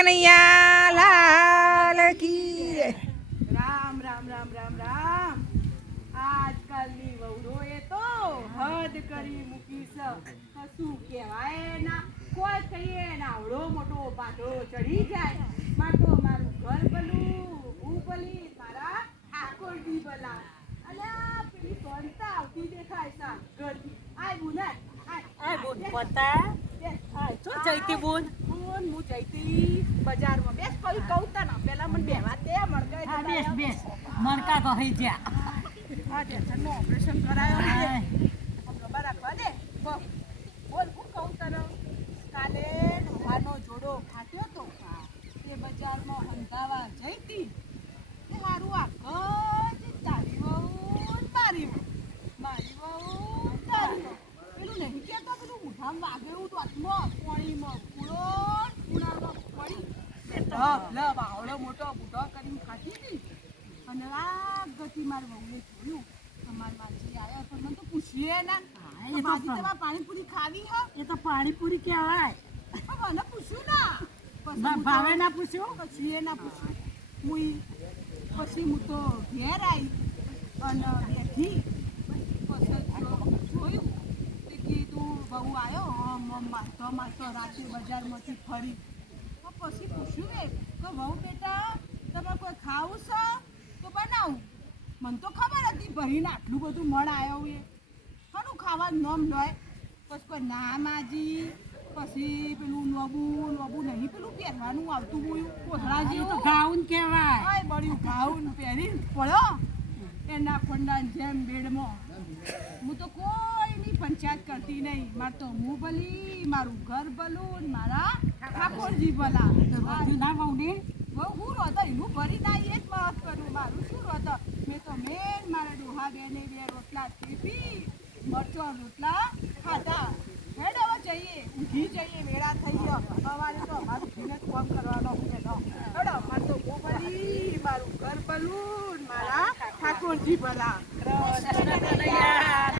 કનૈયા લાલ કી. રામ રામ રામ રામ રામ આજકાલની વહુરોએ તો હદ કરી મૂકી છે કશું કહેવાય ના કોઈ કહીએ ના આવડો મોટો પાટો ચડી જાય. માં તો મારું ઘર ભલું હું ભલી મારા ઠાકોરજી ભલા. અલ્યા પેલી સોનતા આવતી દેખાય સા ઘરથી. આય બુના આય બુન પોતા. આય તો જઈતી બોન બોન હું જઈતી બજારમાં. બેસ કોઈ કહું તને પેલા મને બેવા બેસ બેસ. મણકા તો આ ટેન્શનનું ઓપરેશન કરાયો હમણાં રાખવા દે બોલ હું કહું તને કાલે ડોહાનો જોડો ફાટ્યો તો તે બજારમાં હંધાવા જઈ હતી તે હારું આ જ તારી વહુ ને મારી વહુ મારી વહુ ને તારી વહુ પેલું નહીં કહેતો પેલું ઉઠામ વાગેલું તો હાથમાં પાણીમાં પૂળો ને પૂળામાં પડી તે ઢબ લ બાવળો મોટો બુઢો કરીને ખાધી હતી અને આ ગતિ માર વહુએ જોયું અમાર માજી આયા પણ મને તો પૂછીએ ના એ તો તમારે પાણીપુરી ખાવી હા એ તો પાણીપુરી કહેવાય મને પૂછ્યું ના ભાવે ના પૂછ્યું પછી એ ના પૂછ્યું હું પછી હું તો ઘેર આવી અને બેઠી પછી જોયું તે કીધું બહુ આવ્યો મારતો મારતો રાતે બજારમાંથી ફરી કે બેટા તમે કોઈ ખાવું છો? તો બનાવું. મને તો ખબર હતી ભરીને આટલું બધું મળ આવ્યો એ. ઘણું ખાવાનું નોમ લોય પછી કોઈ ના માજી પછી પેલું નોબું નોબું નહીં પેલું પહેરવાનું આવતું બોયું કોથળા એ તો ગાઉન કહેવાય. બળ્યું ગાઉન પહેરીને પડ્યો. એના ફંડા જેમ બેડમાં હું તો કોઈની પંચાયત કરતી નહીં માર તો હું ભલી મારું ઘર ભલું મારા ઠાકોરજી ભલા. બધું ના બહુને બહુ હું રોતો એનું ભરી ના એ જ મહત્વ કરું મારું શું રોતો? મેં તો મેન મારા ડોહા બેને બે રોટલા ટીપી મરચો રોટલા ખાધા. હેડ હવે જઈએ ઊંઘી જઈએ વેળા થઈ ગયો. સવારે તો મારું ઉઠીને જ કામ કરવાનો છે નો. હેડ મારે તો હું ભલી મારું ઘર ભલું મારા ઠાકોરજી ભલા. કનૈયા